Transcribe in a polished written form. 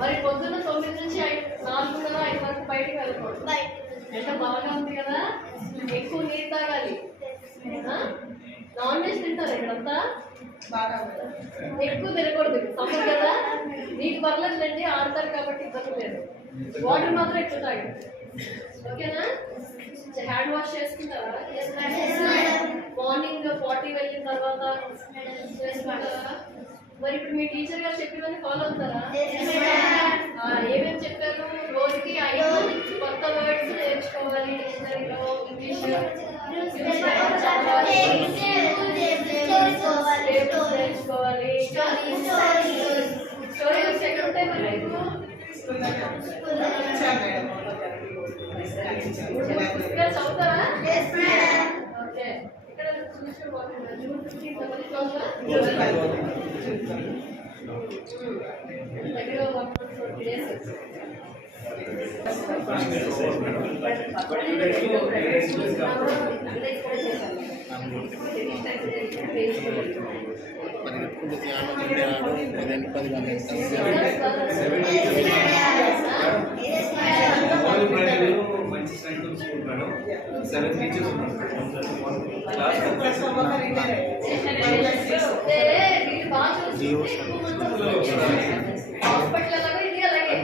మరి పొద్దున్న 9 నుంచి 4 కదా 5 వరకు బయటకు వెళ్ళకూడదు. ఎండ బాగా ఉంది కదా, ఎక్కువ నీరు తాగాలి. నాన్ వెజ్ తింటారు ఇక్కడంతా, ఎక్కువ తినకూడదు. సమ్మర్ కదా, నీకు పర్లేదులేండి, ఆడతారు కాబట్టి ఇబ్బంది లేదు. వాటర్ మాత్రం ఎక్కువ తాగండి, ఓకేనా? హ్యాండ్ వాష్ చేసుకుంటారా? మార్నింగ్ 40 వెళ్ళిన తర్వాత చేసుకుంటారా? మరి ఇప్పుడు మీ టీచర్ గారు చెప్పివన్నీ ఫాలో అవుతారా? ఏమేమి చెప్పారు? రోజుకి 5 కొత్త వర్డ్స్ నేర్చుకోవాలి, డిక్షనరీలో ఇంగ్లీష్ నేర్చుకోవాలి, స్టోరీ బుక్స్ ఎక్కడ ఉంటాయి మరి మీకు? పుస్తకాలు చదువుతారా? ఓకే. ఇక్కడ దగ్గర 140 days. మంచి స్ట్రెంత్ స్కూల్ మేడం. 7 టీచర్స్ ఉన్నారు. హాస్పిటల్ అలాగే ఇది అలాగే